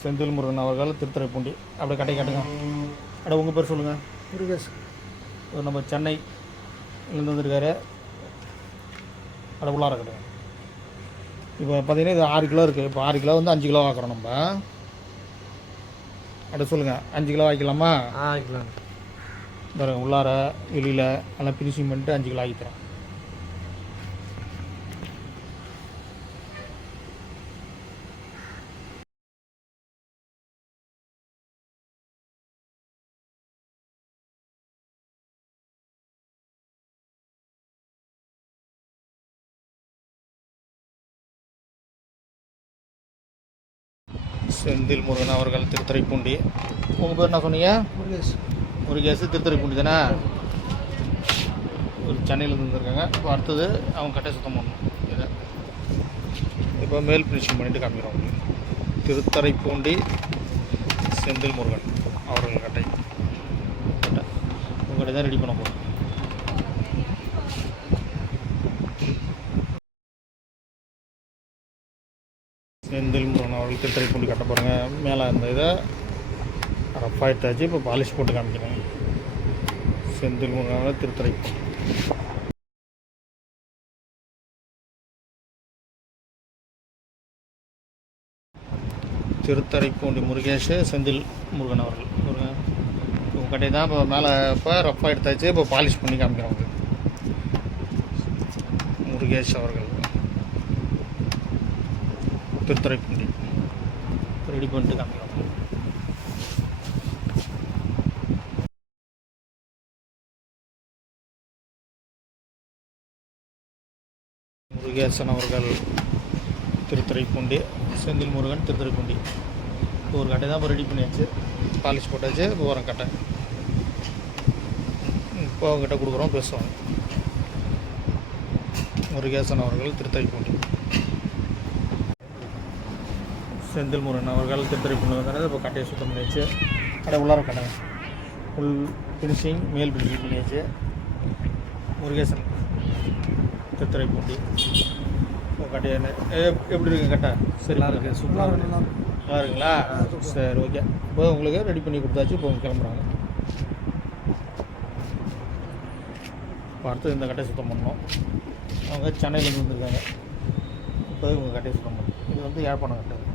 செந்தில் முருகன் அவர்கள் திருத்துறைப்பூண்டி. அப்படியே கட்டை காட்டுங்க. அட உங்கள் பேர் சொல்லுங்கள் முருகேஷ். நம்ம சென்னை இருந்து வந்திருக்காரு. அட உள்ளார கட்டுங்க. இப்போ பார்த்தீங்கன்னா இது ஆறு கிலோ இருக்குது இப்போ ஆறு கிலோ வந்து அஞ்சு கிலோ ஆக்குறோம் நம்ம. அட சொல்லுங்கள் அஞ்சு கிலோ ஆக்கிக்கலாமா ஆ ஆகிக்கலாம் பாருங்க உள்ளார வெளியில் எல்லாம் பிரிசிங் பண்ணிட்டு அஞ்சு கிலோ ஆக்கி செந்தில் முருகன் அவர்கள் திருத்துறைப்பூண்டி. உங்கள் பேர் என்ன சொன்னீங்க? முருகேஷ். ஒரு கேஸு திருத்துறைப்பூண்டி தானே ஒரு சென்னையிலேருந்து வந்திருக்காங்க. இப்போ அடுத்தது அவங்க கட்டை சுத்தம் பண்ணணும். இதை. இப்போ மேல் ஃபினிஷிங் பண்ணிவிட்டு காமிக்கிறோம் திருத்துறைப்பூண்டி செந்தில் முருகன் அவர்கள் கட்டை. கட்டை உங்கள்கிட்ட தான் ரெடி பண்ண போகிறோம் செந்தில் முருகன் அவர்கள் திருத்துறைப்பூண்டி கட்ட மேலே இருந்த இதை ரஃப் ஆகிட்டாச்சு இப்போ பாலிஷ் போட்டு காமிக்கிறேன். செந்தில் முருகன் திருத்துறைப்பூண்டி திருத்தரைப்பூண்டி முருகேஷ் செந்தில் முருகன் அவர்கள். முருகன் இவங்க கட்டை தான் இப்போ மேலே இப்போ ரஃப் எடுத்தாச்சு இப்போ பாலிஷ் பண்ணி காமிக்கிறாங்க முருகேஷ் அவர்கள். திருத்துறைப்பூண்டி ரெடி பண்ணிட்டு காமிக்கிறோம் முருகேசன் அவர்கள் திருத்துறைப்பூண்டி செந்தில் முருகன் திருத்துறைப்பூண்டி. இப்போ ஒரு கட்டை தான் இப்போ ரெடி பண்ணியாச்சு. பாலிஷ் போட்டாச்சு இப்போ உரம் கட்டை. இப்போ அவங்ககிட்ட கொடுக்குறோம் பேசுவாங்க முருகேசன் அவர்கள் திருத்துறைப்பூண்டி. செந்தில் முருகன் அவர்கள் திருத்துறைப்பூண்டி வந்தாரு. இப்போ கட்டையை சுத்தம் பண்ணியாச்சு. கடை உள்ளார கடை ஃபுல் ஃபினிஷிங் மேல் ஃபினிஷிங் பண்ணியாச்சு. முருகேசன் திருத்துறைப்பூண்டி இப்போ கட்டை என்ன? எப்- எப்படி இருக்கு கட்டை? சரி நல்லா இருக்கு. சூப்பராக இருக்கு. நல்லா இருக்கு. நல்லா இருக்குங்களா? சரி ஓகே. இப்போ உங்களுக்கு ரெடி பண்ணி கொடுத்தாச்சு. இப்போ கிளம்புறாங்க. அடுத்து இந்த கட்டை சுத்தம் பண்ணோம் அவங்க சென்னையிலேருந்து வந்திருக்காங்க. இப்போ இவங்க கட்டையை சுத்தம் பண்ணணும். இது வந்து யாழ்ப்பாணம் கட்டை.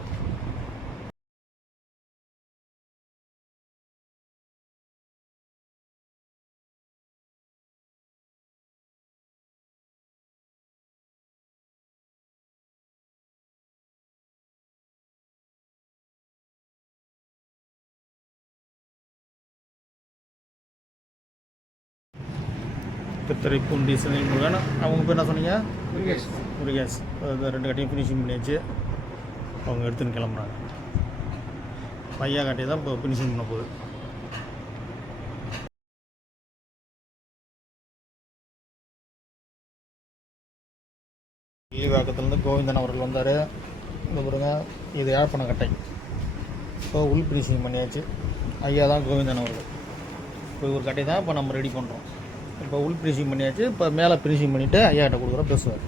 திருத்துறைப்பூண்டி செந்தில் முருகன். அவங்க பேர் என்ன சொன்னீங்க? முருகேஷ். முருகேஷ். அது ரெண்டு கட்டையும் ஃபினிஷிங் பண்ணியாச்சு. அவங்க எடுத்துன்னு கிளம்புறாங்க. பையா கட்டையை தான் இப்போ ஃபினிஷிங் பண்ண போகுது. ஈவாக்கத்துலேருந்து கோவிந்தன் அவர்கள் வந்தார். இந்த பாருங்க இது யாழ்ப்பாண கட்டை? இப்போ உள் ஃபினிஷிங் பண்ணியாச்சு. ஐயா தான் கோவிந்தன் அவர்கள். இப்போ ஒரு கட்டை தான் இப்போ நம்ம ரெடி பண்ணுறோம் இப்போ உள் ஃபினிஷிங் பண்ணியாச்சு இப்போ மேலே ஃபினிஷிங் பண்ணிவிட்டு ஐயாட்ட கொடுக்குற பேசுவார்.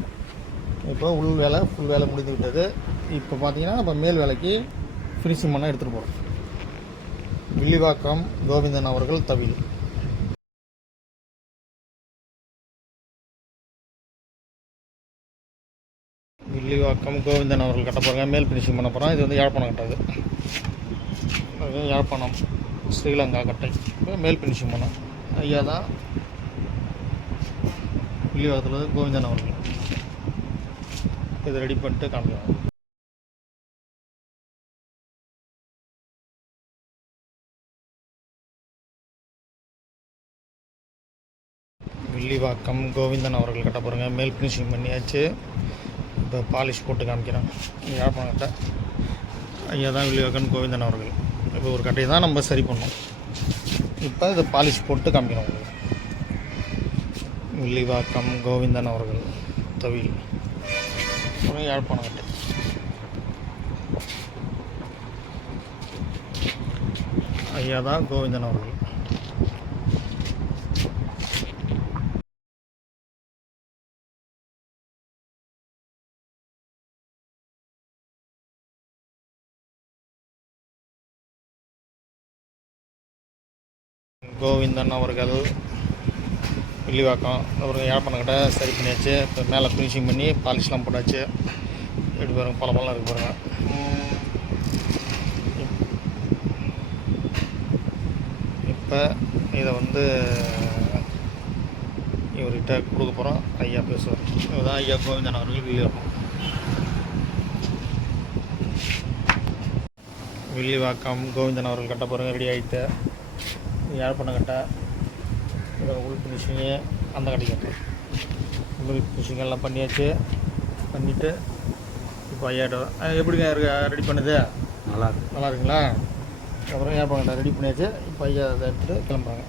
இப்போ உள் வேலை ஃபுல் வேலை முடிந்து விட்டது இப்போ பார்த்தீங்கன்னா இப்போ மேல் வேலைக்கு ஃபினிஷிங் பண்ண எடுத்துகிட்டு போகிறோம் வில்லிவாக்கம் கோவிந்தன் அவர்கள் தவில். வில்லிவாக்கம் கோவிந்தன் அவர்கள் கட்ட போகிறாங்க மேல் ஃபினிஷிங் பண்ண போகிறோம் இது வந்து யாழ்ப்பாணம் கட்டது அது யாழ்ப்பாணம் ஸ்ரீலங்கா கட்டை. இப்போ மேல் ஃபினிஷிங் பண்ணோம். ஐயா தான் வில்லிவாக்கத்தில் கோவிந்தன் அவர்கள் இதை ரெடி பண்ணிட்டு காமிக்கலாம். வில்லிவாக்கம் கோவிந்தன் அவர்கள் கட்ட போகிறாங்க மேல் ஃபினிஷிங் பண்ணியாச்சு. இப்போ பாலிஷ் போட்டு காமிக்கிறேன். யாழ்ப்பாணம் கட்டை? ஐயா தான் வில்லிவாக்கம் கோவிந்தன் அவர்கள். இப்போ ஒரு கட்டையை தான் நம்ம சரி பண்ணோம். இப்போ இதை பாலிஷ் போட்டு காமிக்கிறோம். உங்களுக்கு வில்லிவாக்கம் கோவிந்தன் அவர்கள் தவில் யாழ்ப்பாணம். கட்டை ஐயா தான் கோவிந்தன் அவர்கள். கோவிந்தன் அவர்கள் வில்லிவாக்கம். அப்புறம் யாழ்ப்பாணக்கிட்ட சரி பண்ணியாச்சு. இப்போ மேலே ஃபினிஷிங் பண்ணி பாலிஷ்லாம் போட்டாச்சு. எப்படி பாருங்கள் பல பழம் இருக்கு பாருங்கள் இப்போ இதை வந்து இவர்கிட்ட கொடுக்க போகிறோம் ஐயா பேசுவார். இதுதான் ஐயா கோவிந்தன் அவர்கள் வில்லிவாக்கம். வில்லிவாக்கம் கோவிந்தன் அவர்கள் கட்ட போகிறோங்க ரெடி ஆகிட்டு யாழ்ப்பாணம் கட்ட இதோட உள் ஃபினிஷிங்கு அந்த கடைக்கு உள் ஃபினிஷிங் எல்லாம் பண்ணியாச்சு. பண்ணிவிட்டு இப்போ ஐயாட்ட எப்படிங்க இருக்கு ரெடி பண்ணுது? நல்லா நல்லா இருக்குங்களா? அப்புறம் ஏற்பாடு ரெடி பண்ணியாச்சு? இப்போ ஐயா அதை எடுத்துகிட்டு கிளம்புறாங்க.